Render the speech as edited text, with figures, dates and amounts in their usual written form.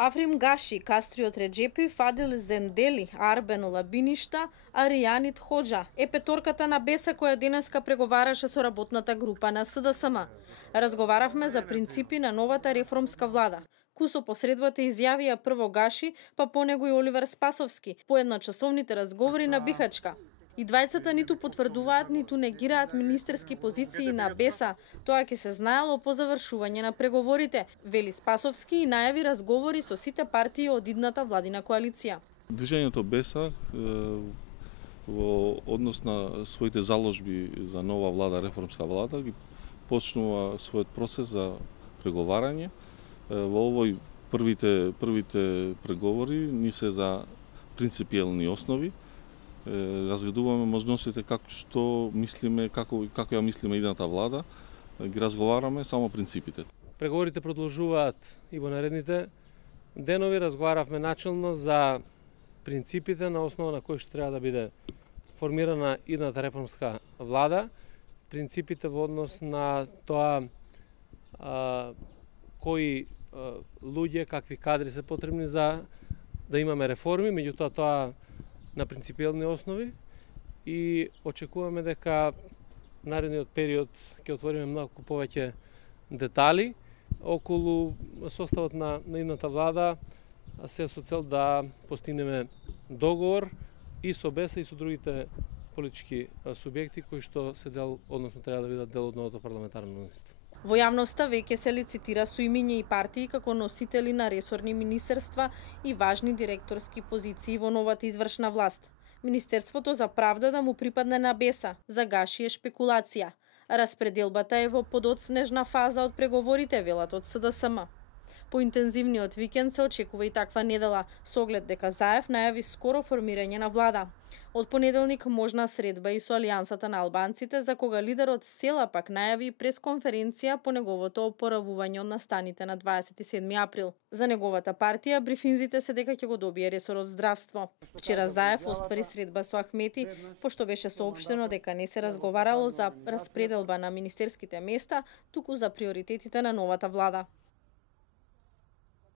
Африм Гаши, Кастриот Реджепи, Фадил Зендели, Арбен Лабиништа, Аријанит Ходжа е петорката на Беса која денеска преговараше со работната група на СДСМ. Разговаравме за принципи на новата реформска влада. Кусо посредбата изјавија прво Гаши, па по него и Оливер Спасовски, по едночасовните разговори на Бихачка. И двајцата ниту потврдуваат, ниту негираат министерски позиции на Беса. Тоа ќе се знаело по завршување на преговорите, вели Спасовски и најави разговори со сите партии од идната владина коалиција. Движењето Беса во однос на своите заложби за нова влада, реформска влада, ги почнува својот процес за преговарање. Во овој првите преговори ни се за принципиелни основи. Разгледуваме можностите како што мислиме, како ја мислиме идната влада, ги разговараме само принципите. Преговорите продолжуваат и во наредните денови. Разговаравме начелно за принципите на основа на кои што треба да биде формирана идната реформска влада, принципите во однос на тоа кои луѓе, какви кадри се потребни за да имаме реформи, меѓутоа тоа на принципиелни основи, и очекуваме дека наредниот период ќе отвориме многу повеќе детали околу составот на идната влада, се со цел да постигнеме договор и со Беса и со другите политички субјекти кои што се дел, односно треба да бидат дел од новото парламентарно мнозинство. Во јавноста веќе се лицитира со имиња и партии како носители на ресорни министерства и важни директорски позиции во новата извршна власт. Министерството за правда да му припадне на Беса, за Гаши е шпекулација. Распределбата е во подоцнежна фаза од преговорите, велат од СДСМ. По интензивниот викенд се очекува и таква недела, со оглед дека Заев најави скоро формирање на влада. Од понеделник можна средба и со Алијансата на албанците, за кога лидерот Села пак најави пресконференција по неговото опоравување од настаните на 27 април. За неговата партија брифинзите се дека ќе го добие ресорот здравство. Вчера Заев оствари средба со Ахмети, пошто беше соопштено дека не се разговарало за распределба на министерските места, туку за приоритетите на новата влада.